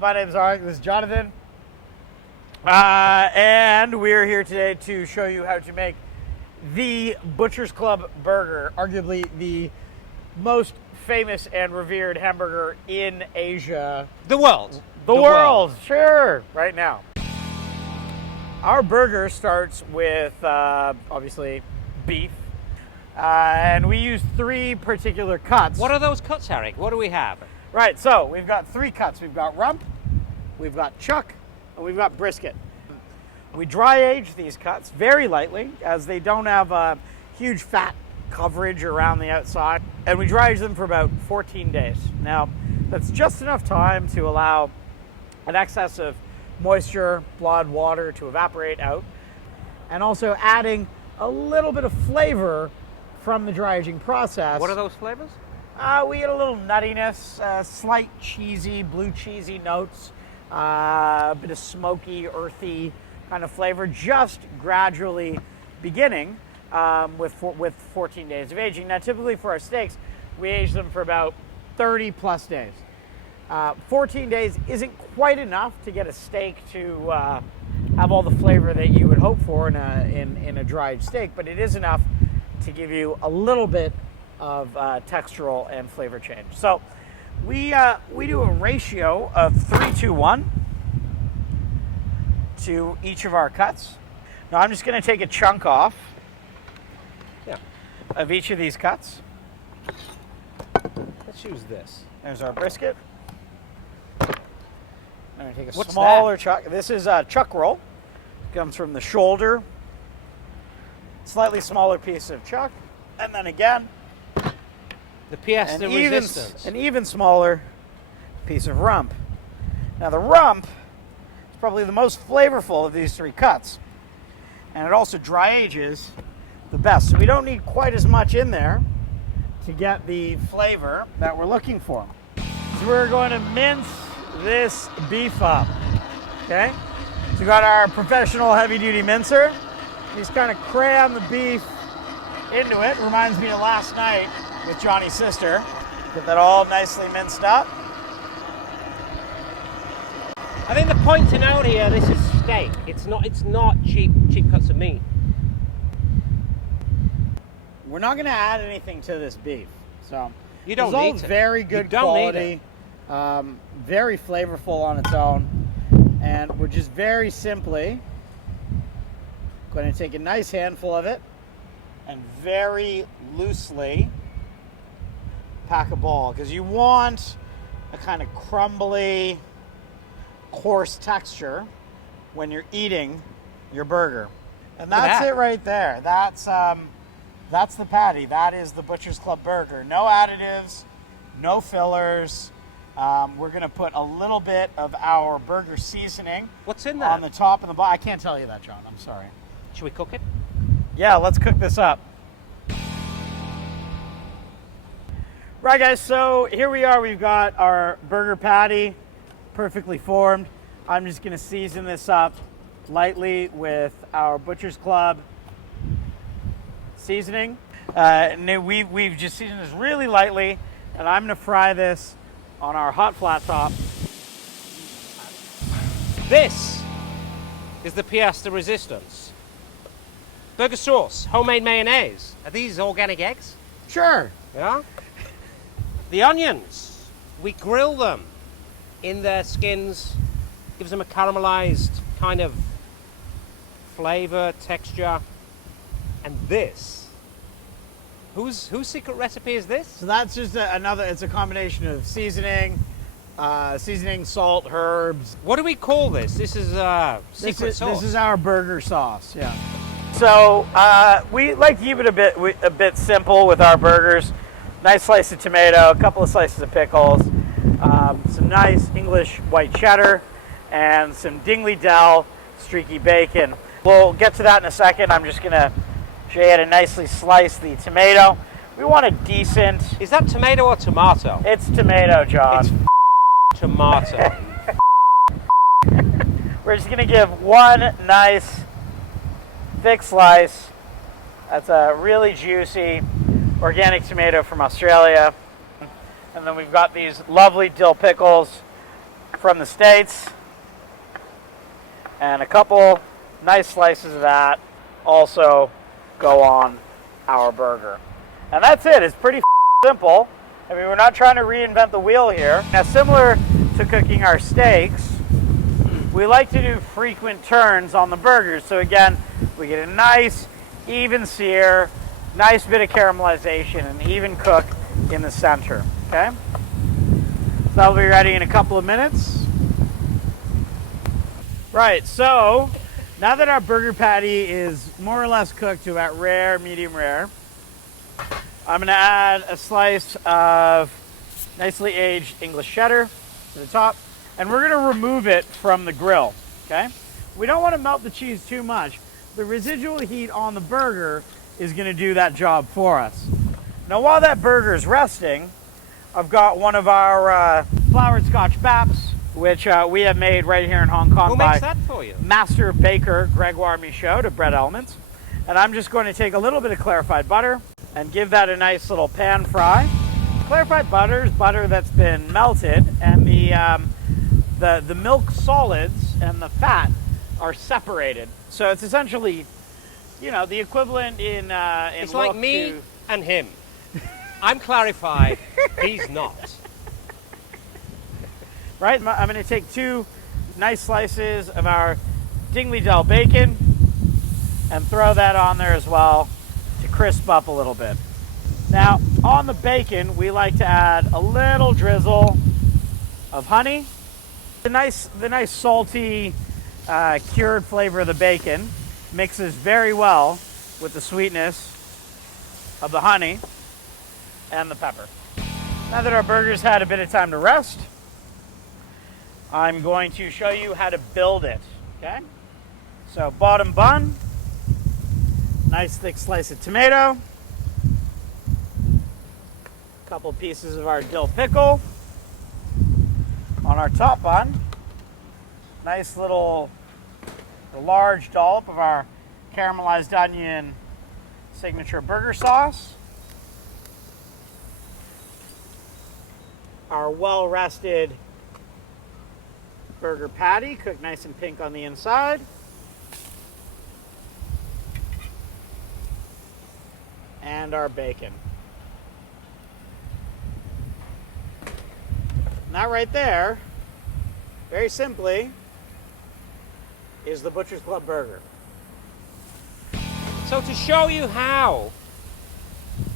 My name's Arik. This is Jonathan. And we're here today to show you how to make the Butcher's Club burger, arguably the most famous and revered hamburger in Asia. The world. The world, sure, right now. Our burger starts with, obviously, beef. And we use three particular cuts. What are those cuts, Arik? What do we have? Right, so we've got three cuts. We've got rump, we've got chuck, and we've got brisket. We dry age these cuts very lightly, as they don't have a huge fat coverage around the outside. And we dry age them for about 14 days. Now, that's just enough time to allow an excess of moisture, blood, water to evaporate out, and also adding a little bit of flavor from the dry aging process. What are those flavors? We get a little nuttiness, slight cheesy, blue cheesy notes, a bit of smoky, earthy kind of flavor, just gradually beginning with 14 days of aging. Now, typically for our steaks, we age them for about 30 plus days. 14 days isn't quite enough to get a steak to have all the flavor that you would hope for in a dried steak, but it is enough to give you a little bit of textural and flavor change. So we do a ratio of 3-to-1 to each of our cuts. Now I'm just going to take a chunk off of each of these cuts. Let's use this. There's our brisket. I'm going to take a What's smaller chuck. This is a chuck roll. Comes from the shoulder. Slightly smaller piece of chuck. And then again, The pièce de resistance. an even smaller piece of rump. Now the rump is probably the most flavorful of these three cuts. And it also dry ages the best. So we don't need quite as much in there to get the flavor that we're looking for. So we're going to mince this beef up. Okay? So we got our professional heavy duty mincer. He's kind of cram the beef into it. Reminds me of last night with Johnny's sister. Get that all nicely minced up. I think the point to note here, this is steak. It's not cheap cuts of meat. We're not going to add anything to this beef. So You don't it's all need to. very good You don't need quality, very flavorful on its own. And we're just very simply going to take a nice handful of it and very loosely pack a ball, because you want a kind of crumbly, coarse texture when you're eating your burger. And that's it right there. That's the patty. That is the Butcher's Club burger. No additives, no fillers. We're going to put a little bit of our burger seasoning. What's in that? On the top and the bottom. I can't tell you that, John. I'm sorry. Should we cook it? Yeah, let's cook this up. Right, guys, so here we are. We've got our burger patty perfectly formed. I'm just going to season this up lightly with our Butcher's Club seasoning. We've just seasoned this really lightly, and I'm going to fry this on our hot flat top. This is the pièce de resistance. Burger sauce, homemade mayonnaise. Are these organic eggs? Sure. Yeah. The onions, we grill them in their skins, gives them a caramelized kind of flavor, texture. And this, whose secret recipe is this? So that's just it's a combination of seasoning, salt, herbs. What do we call this? This is secret sauce. This is our burger sauce, yeah. So we like to keep it a bit simple with our burgers. Nice slice of tomato, a couple of slices of pickles, some nice English white cheddar, and some Dingley Dell streaky bacon. We'll get to that in a second. I'm just going to show you how to nicely slice the tomato. We want a decent... Is that tomato or tomato? It's tomato, John. It's tomato. We're just going to give one nice thick slice. That's a really juicy organic tomato from Australia. And then we've got these lovely dill pickles from the States. And a couple nice slices of that also go on our burger. And that's it. It's pretty simple. I mean, we're not trying to reinvent the wheel here. Now, similar to cooking our steaks, we like to do frequent turns on the burgers. So again, we get a nice even sear, nice bit of caramelization, and even cook in the center, okay? So that'll be ready in a couple of minutes. Right, so now that our burger patty is more or less cooked to about rare, medium rare, I'm gonna add a slice of nicely aged English cheddar to the top, and we're gonna remove it from the grill, okay? We don't wanna melt the cheese too much. The residual heat on the burger is gonna do that job for us. Now, while that burger is resting, I've got one of our flowered Scotch Baps, which we have made right here in Hong Kong Who by makes that for you? master baker Gregoire Michaud of Bread Elements. And I'm just going to take a little bit of clarified butter and give that a nice little pan fry. Clarified butter is butter that's been melted, and the milk solids and the fat are separated. So it's essentially, you know, the equivalent in It's like look me to, and him. I'm clarified, he's not. right? I'm going to take 2 nice slices of our Dingley Dell bacon and throw that on there as well to crisp up a little bit. Now, on the bacon, we like to add a little drizzle of honey. The nice salty, cured flavor of the bacon mixes very well with the sweetness of the honey and the pepper. Now that our burgers had a bit of time to rest, I'm going to show you how to build it, okay? So bottom bun, nice thick slice of tomato, couple pieces of our dill pickle. On our top bun, nice little large dollop of our caramelized onion signature burger sauce. Our well-rested burger patty, cooked nice and pink on the inside. And our bacon. And that right there, very simply, is the Butcher's Club burger. So to show you how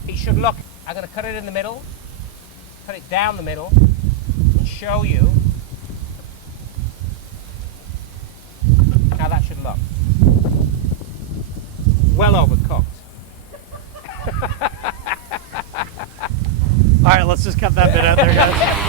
it should look, I'm going to cut it in the middle, cut it down the middle, and show you how that should look. Well overcooked. All right, let's just cut that bit out there, guys.